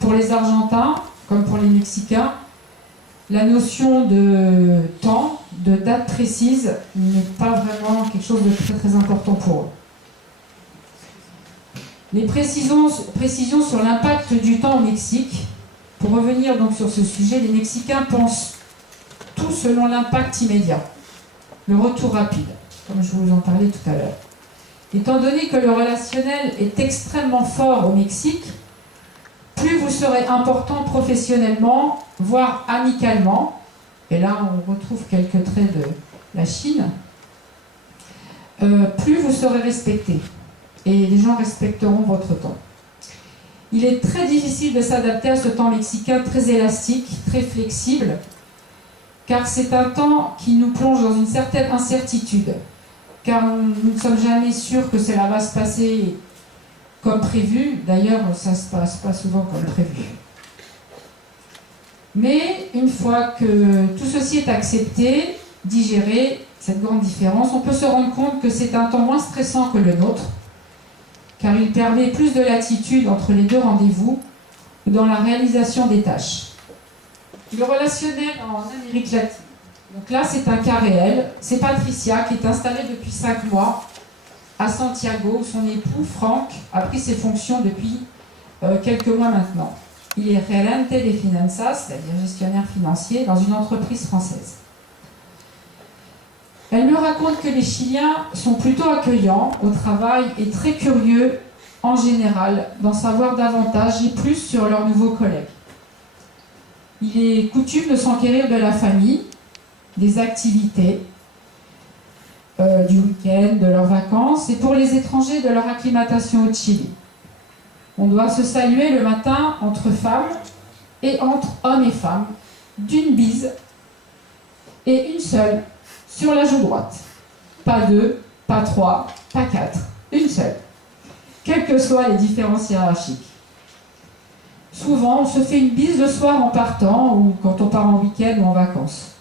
pour les Argentins, comme pour les Mexicains, la notion de temps, de date précise, n'est pas vraiment quelque chose de très très important pour eux. Les précisions sur l'impact du temps au Mexique. Pour revenir donc sur ce sujet, les Mexicains pensent tout selon l'impact immédiat, le retour rapide, comme je vous en parlais tout à l'heure. Étant donné que le relationnel est extrêmement fort au Mexique, plus vous serez important professionnellement, voire amicalement, et là on retrouve quelques traits de la Chine, plus vous serez respecté, et les gens respecteront votre temps. Il est très difficile de s'adapter à ce temps mexicain très élastique, très flexible, car c'est un temps qui nous plonge dans une certaine incertitude, car nous ne sommes jamais sûrs que cela va se passer comme prévu. D'ailleurs, ça ne se passe pas souvent comme prévu. Mais une fois que tout ceci est accepté, digéré, cette grande différence, on peut se rendre compte que c'est un temps moins stressant que le nôtre, car il permet plus de latitude entre les deux rendez-vous ou dans la réalisation des tâches. Le relationnel en Amérique latine. Donc là, c'est un cas réel. C'est Patricia qui est installée depuis 5 mois à Santiago, où son époux, Franck, a pris ses fonctions depuis quelques mois maintenant. Il est gerente de finanzas, c'est-à-dire gestionnaire financier, dans une entreprise française. Elle me raconte que les Chiliens sont plutôt accueillants au travail et très curieux, en général, d'en savoir davantage et plus sur leurs nouveaux collègues. Il est coutume de s'enquérir de la famille, des activités, du week-end, de leurs vacances, et pour les étrangers, de leur acclimatation au Chili. On doit se saluer le matin entre femmes et entre hommes et femmes, d'une bise, et une seule, sur la joue droite. Pas 2, pas 3, pas 4, une seule. Quelles que soient les différences hiérarchiques. Souvent, on se fait une bise le soir en partant ou quand on part en week-end ou en vacances.